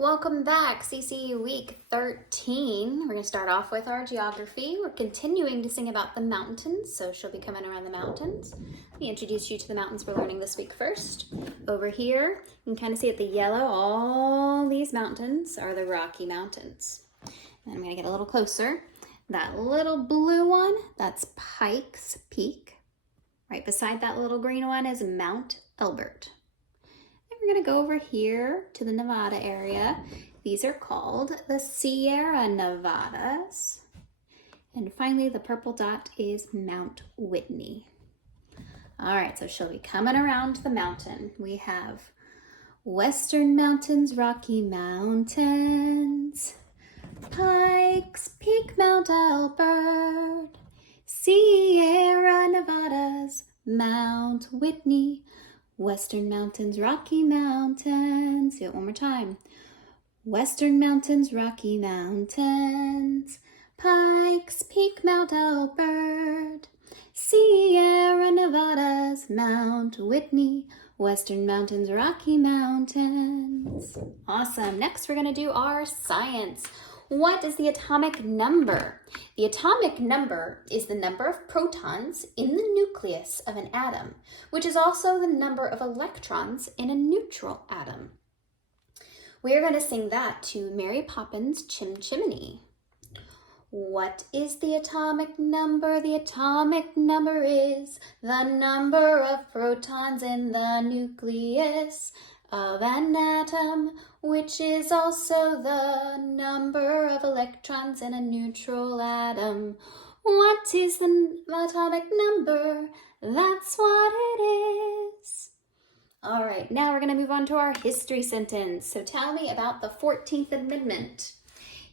Welcome back, CCU Week 13. We're going to start off with our geography. We're continuing to sing about the mountains, so she'll be coming around the mountains. Let me introduce you to the mountains we're learning this week first. Over here, you can kind of see at the yellow, all these mountains are the Rocky Mountains. And I'm going to get a little closer. That little blue one, that's Pikes Peak. Right beside that little green one is Mount Elbert. We're going to go over here to the Nevada area. These are called the Sierra Nevadas. And finally, the purple dot is Mount Whitney. All right, so she'll be coming around the mountain. We have Western Mountains, Rocky Mountains, Pikes Peak, Mount Elbert, Sierra Nevadas, Mount Whitney, Western Mountains, Rocky Mountains. Do it one more time. Western Mountains, Rocky Mountains, Pikes Peak, Mount Elbert, Sierra Nevadas, Mount Whitney, Western Mountains, Rocky Mountains. Awesome. Next, we're going to do our science. What is the atomic number? The atomic number is the number of protons in the nucleus of an atom, which is also the number of electrons in a neutral atom. We are going to sing that to Mary Poppins' Chim Chimney. What is the atomic number? The atomic number is the number of protons in the nucleus of an atom, which is also the number of electrons in a neutral atom. What is the atomic number? That's what it is. All right, now we're going to move on to our history sentence. So tell me about the 14th Amendment.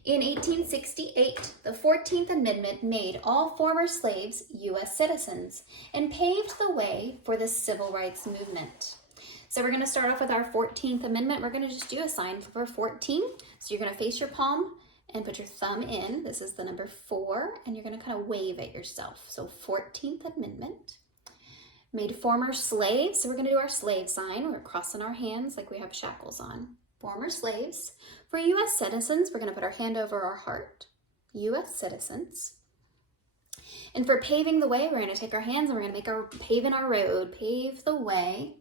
In 1868, the 14th Amendment made all former slaves U.S. citizens and paved the way for the Civil Rights Movement. So we're going to start off with our 14th Amendment. We're going to just do a sign for 14. So you're going to face your palm and put your thumb in. This is the number 4, and you're going to kind of wave at yourself. So 14th Amendment. Made former slaves. So we're going to do our slave sign. We're crossing our hands like we have shackles on. Former slaves. For U.S. citizens, we're going to put our hand over our heart. U.S. citizens. And for paving the way, we're going to take our hands and we're going to make paving our road. Pave the way.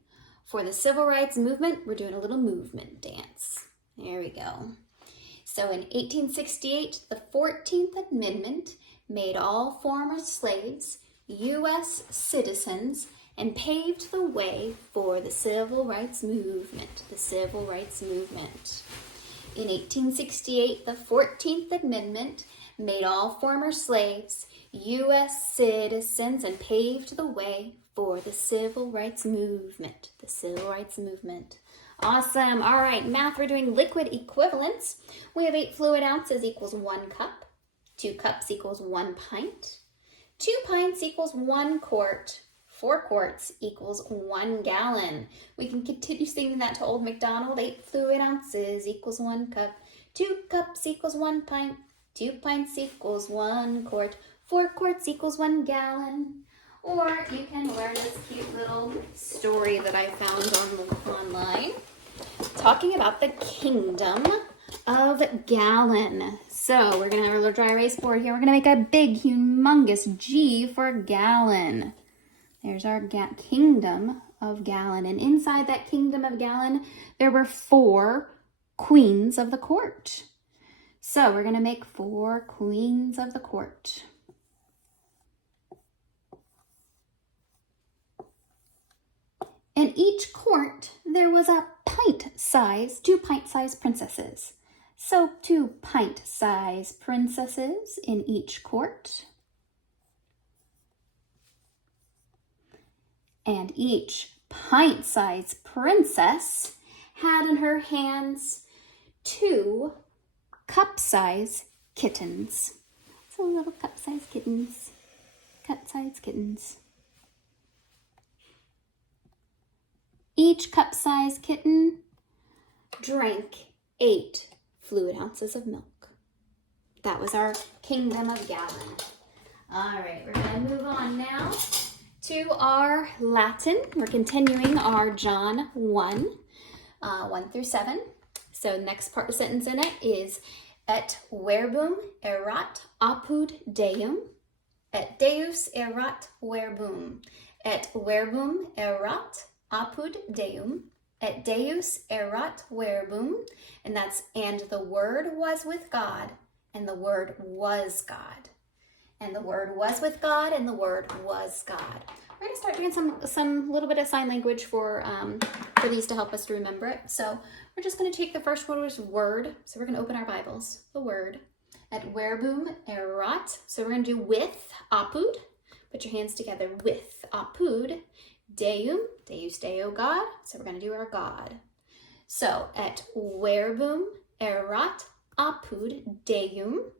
For the Civil Rights Movement, we're doing a little movement dance. There we go. So in 1868, the 14th Amendment made all former slaves U.S. citizens and paved the way for the Civil Rights Movement. The Civil Rights Movement. In 1868, the 14th Amendment made all former slaves U.S. citizens and paved the way for the Civil Rights Movement. The Civil Rights Movement. Awesome. All right, math, we're doing liquid equivalents. We have 8 fluid ounces equals 1 cup. 2 cups equals 1 pint. 2 pints equals 1 quart. 4 quarts equals 1 gallon. We can continue singing that to Old MacDonald. 8 fluid ounces equals 1 cup. 2 cups equals 1 pint. 2 pints equals 1 quart. 4 quarts equals 1 gallon. Or you can learn this cute little story that I found online talking about the kingdom of Gallon. So we're going to have a little dry erase board here. We're going to make a big, humongous G for gallon. There's our kingdom of Gallon. And inside that kingdom of Gallon, there were 4 queens of the court. So we're going to make 4 queens of the court. In each court, there was a pint-sized, 2 pint-sized princesses. So 2 pint-sized princesses in each court. And each pint-sized princess had in her hands 2 cup-sized kittens. So little cup-sized kittens. Cup-sized kittens. Each cup-sized kitten drank 8 fluid ounces of milk. That was our kingdom of Gallon. All right, we're going to move on now to our Latin. We're continuing our John 1, 1 through 7. So next part of the sentence in it is et verbum erat apud Deum. Et Deus erat verbum. Et verbum erat apud Deum. Et Deus erat verbum. And that's, and the Word was with God, and the Word was God. And the Word was with God, and the Word was God. We're going to start doing some little bit of sign language for these to help us to remember it. So we're just going to take the first word as word. So we're going to open our Bibles, the Word. Et verbum erat. So we're going to do with, apud. Put your hands together, with, apud. Deum, Deus Deo, God. So we're going to do our God. So et verbum erat apud Deum.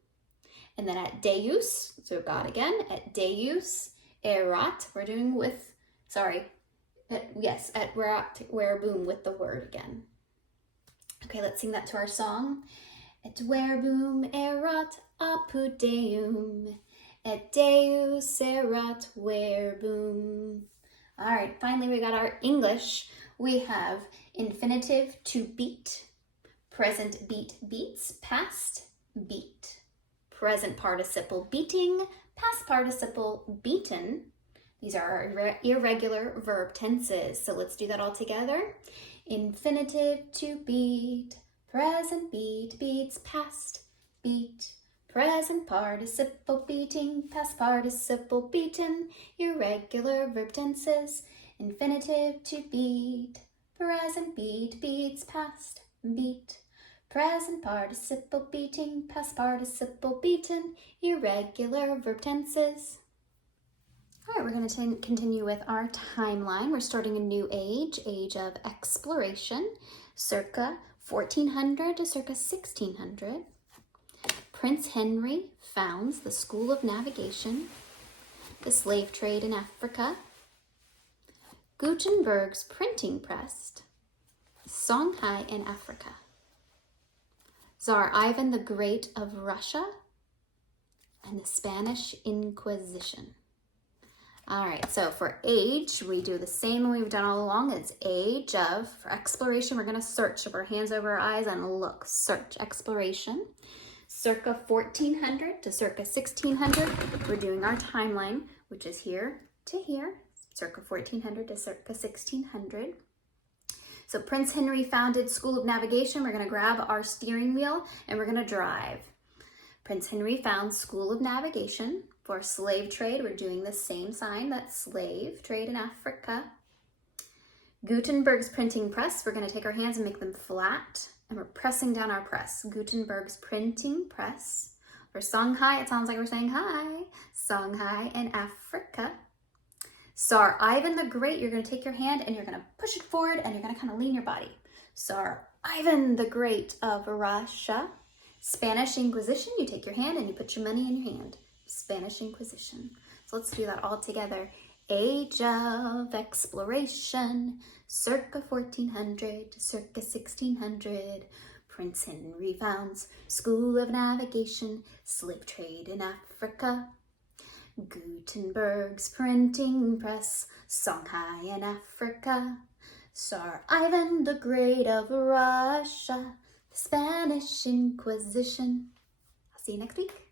And then at Deus, so God again, at Deus erat, we're doing with, at verbum with the Word again. Okay, let's sing that to our song. Et verbum erat apud Deum, et Deus erat verbum. All right, finally we got our English. We have infinitive to beat, present beat beats, past beat. Present participle beating, past participle beaten. These are our irregular verb tenses. So let's do that all together. Infinitive to beat, present beat beats, past beat. Present participle beating, past participle beaten. Irregular verb tenses. Infinitive to beat, present beat beats, past beat. Present participle beating, past participle beaten, irregular verb tenses. All right, we're going to continue with our timeline. We're starting a new age of exploration, circa 1400 to circa 1600. Prince Henry founds the School of Navigation, the slave trade in Africa, Gutenberg's printing press, Songhai in Africa. Tsar Ivan the Great of Russia, and the Spanish Inquisition. All right, so for age, we do the same we've done all along. It's age of, for exploration, we're going to search. So our hands over our eyes and look, search, exploration. Circa 1400 to circa 1600, we're doing our timeline, which is here to here, circa 1400 to circa 1600. So Prince Henry founded School of Navigation. We're going to grab our steering wheel and we're going to drive. Prince Henry found School of Navigation. For slave trade, we're doing the same sign, that's slave trade in Africa. Gutenberg's printing press, we're going to take our hands and make them flat, and we're pressing down our press. Gutenberg's printing press. For Songhai, it sounds like we're saying hi. Songhai in Africa. Tsar Ivan the Great, you're going to take your hand and you're going to push it forward and you're going to kind of lean your body. Tsar Ivan the Great of Russia. Spanish Inquisition, you take your hand and you put your money in your hand. Spanish Inquisition. So let's do that all together. Age of exploration, circa 1400 to circa 1600. Prince Henry founds School of Navigation, slave trade in Africa. Gutenberg's printing press, Songhai in Africa. Tsar Ivan the Great of Russia, the Spanish Inquisition. I'll see you next week.